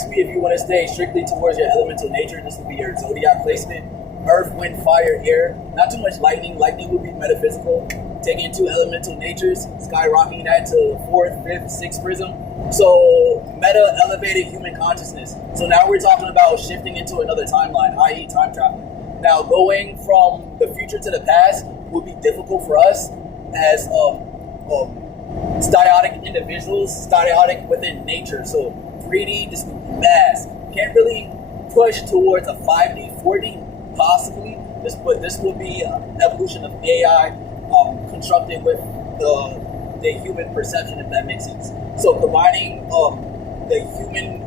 asked me if you want to stay strictly towards your elemental nature, this would be your zodiac placement. Earth, wind, fire, air. Not too much lightning. Lightning would be metaphysical. Taking two elemental natures, skyrocketing that to fourth, fifth, sixth prism. So meta elevated human consciousness. So now we're talking about shifting into another timeline, i.e. time travel. Now going from the future to the past would be difficult for us as stadiotic individuals, stadiotic within nature. So 3D, this would be mass. Can't really push towards a 5D, 4D, possibly. But this would be evolution of AI constructed with the human perception, if that makes sense. So combining the human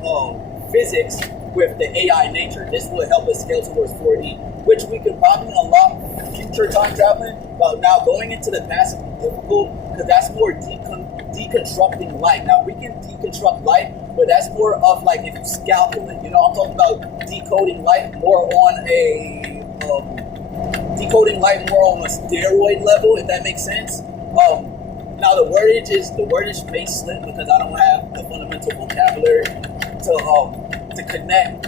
physics with the AI nature, this will help us scale towards 4D, which we could probably unlock future time traveling. Now going into the past would be difficult because that's more deconstructing light. Now we can deconstruct light, but that's more of like if you scalpel it. You know, I'm talking about decoding light more on a steroid level, if that makes sense. Now the wordage may slip because I don't have the fundamental vocabulary to connect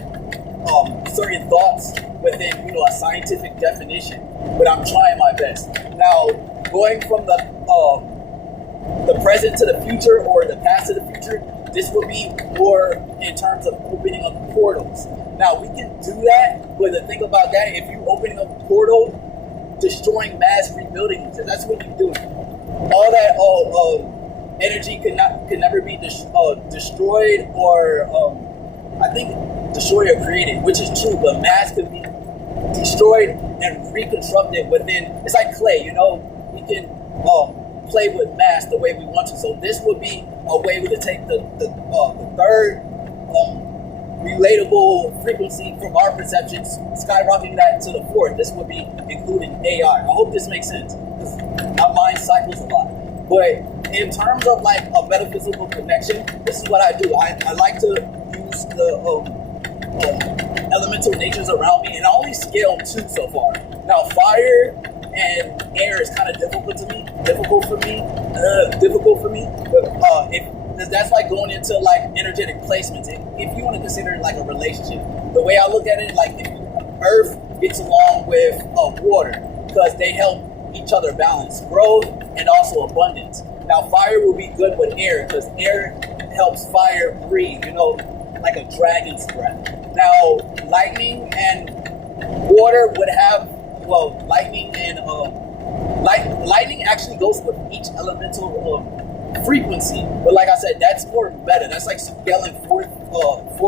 certain thoughts within a scientific definition, but I'm trying my best. Now going from the present to the future or the past to the future, this will be more in terms of opening up portals. Now we can do that, but the thing about that, if you're opening up a portal, destroying mass, rebuilding it, that's what you're doing. All that energy can never be destroyed or I think destroyed or created, which is true, but mass can be destroyed and reconstructed within. It's like clay, we can play with mass the way we want to. So this would be a way to take the third relatable frequency from our perceptions, skyrocketing that to the fourth. This would be including AI. I hope this makes sense, because my mind cycles a lot. But in terms of like a metaphysical connection, this is what I do. I like to use the elemental natures around me, and I only scale 2 so far. Now fire and air is kind of difficult for me. But that's like going into like energetic placements. If you want to consider it like a relationship, the way I look at it, like if Earth gets along with water because they help each other balance growth and also abundance. Now fire will be good with air because air helps fire breathe, like a dragon's breath. Now lightning and water would have, lightning and lightning actually goes with each elemental frequency, but like I said, that's more meta. That's like scaling forth